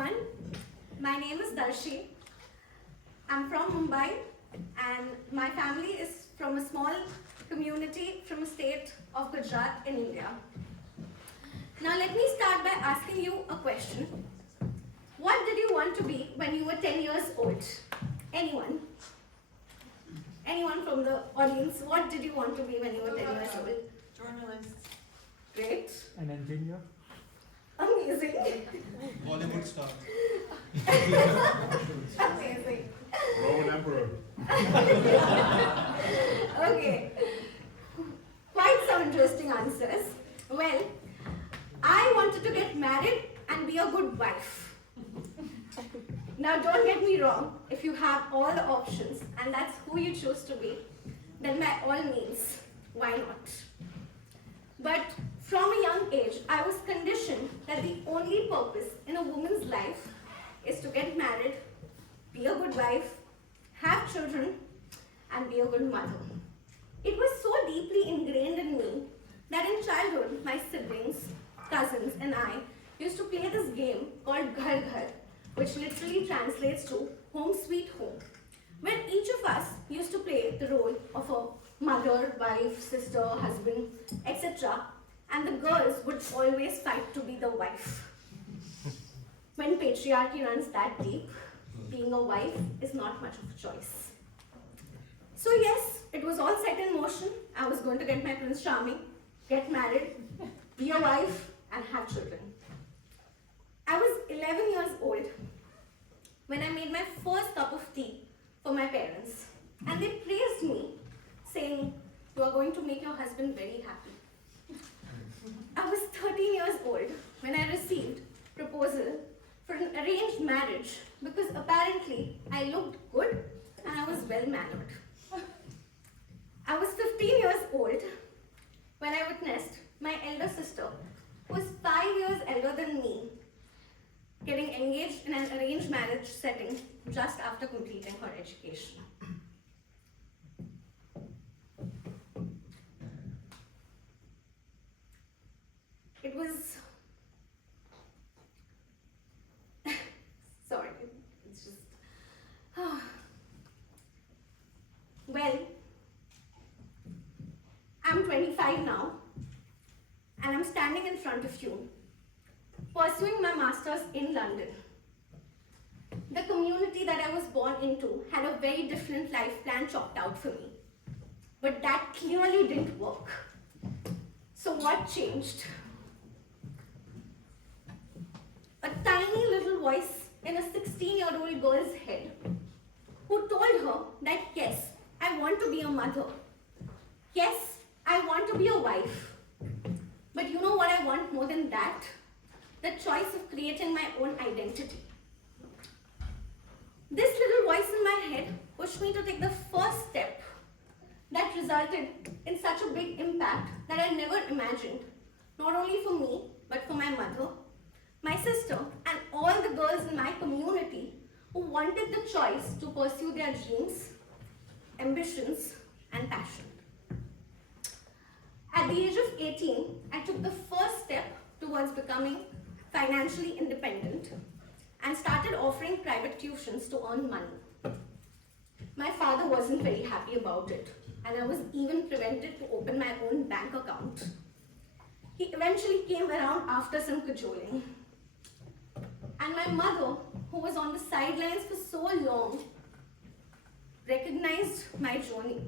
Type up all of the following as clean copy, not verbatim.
everyone. My name is Darshi. I'm from Mumbai and my family is from a small community from a state of Gujarat in India. Now let me start by asking you a question. What did you want to be when you were 10 years old? Anyone? Anyone from the audience, what did you want to be when you were 10 years old? Journalist. Great. An engineer. Amazing. Bollywood star. Amazing. Roman emperor. Okay. Quite some interesting answers. Well, I wanted to get married and be a good wife. Now don't get me wrong, if you have all the options and that's who you choose to be, then by all means, why not? But from a young age, I was conditioned that the only purpose in a woman's life is to get married, be a good wife, have children, and be a good mother. It was so deeply ingrained in me that in childhood, my siblings, cousins, and I used to play this game called Ghar Ghar, which literally translates to Home Sweet Home, where each of us used to play the role of a mother, wife, sister, husband, etc. And the girls would always fight to be the wife. When patriarchy runs that deep, being a wife is not much of a choice. So yes, it was all set in motion. I was going to get my Prince Charming, get married, be a wife, and have children. I was 11 years old when I made my first cup of tea for my parents. And they praised me, saying, "You are going to make your husband very happy." I was 13 years old when I received proposal for an arranged marriage because apparently I looked good and I was well mannered. I was 15 years old when I witnessed my elder sister, who was 5 years elder than me, getting engaged in an arranged marriage setting just after completing her education. It was, sorry, it's just, well, I'm 25 now, and I'm standing in front of you, pursuing my master's in London. The community that I was born into had a very different life plan chalked out for me, but that clearly didn't work. So what changed? A tiny little voice in a 16-year-old girl's head who told her that yes, I want to be a mother. Yes, I want to be a wife. But you know what I want more than that? The choice of creating my own identity. This little voice in my head pushed me to take the first step that resulted in such a big impact that I never imagined, not only for me, but for my mother, my sister, and all the girls in my community who wanted the choice to pursue their dreams, ambitions, and passion. At the age of 18, I took the first step towards becoming financially independent and started offering private tuitions to earn money. My father wasn't very happy about it, and I was even prevented to open my own bank account. He eventually came around after some cajoling. And my mother, who was on the sidelines for so long, recognized my journey.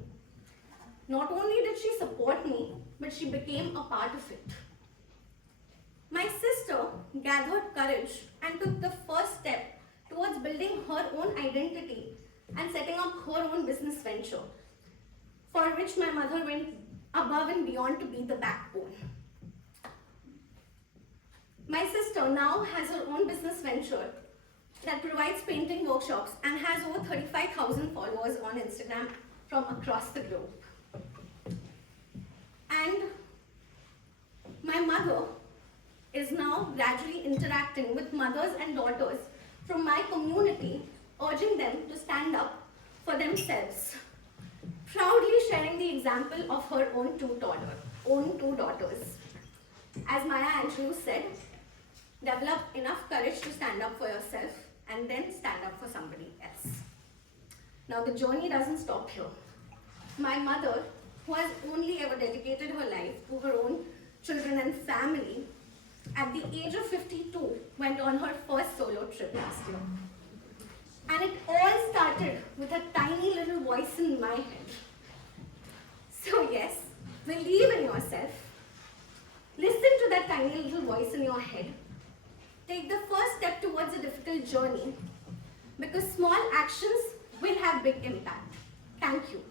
Not only did she support me, but she became a part of it. My sister gathered courage and took the first step towards building her own identity and setting up her own business venture, for which my mother went above and beyond to be the backbone. My sister now has her own business venture that provides painting workshops and has over 35,000 followers on Instagram from across the globe. And my mother is now gradually interacting with mothers and daughters from my community, urging them to stand up for themselves, proudly sharing the example of her own two daughters. As Maya Angelou said, develop enough courage to stand up for yourself and then stand up for somebody else. Now the journey doesn't stop here. My mother, who has only ever dedicated her life to her own children and family, at the age of 52 went on her first solo trip last year. And it all started with a tiny little voice in my head. So yes, believe in yourself. Listen to that tiny little voice in your head. Take the first step towards a difficult journey, because small actions will have big impact. Thank you.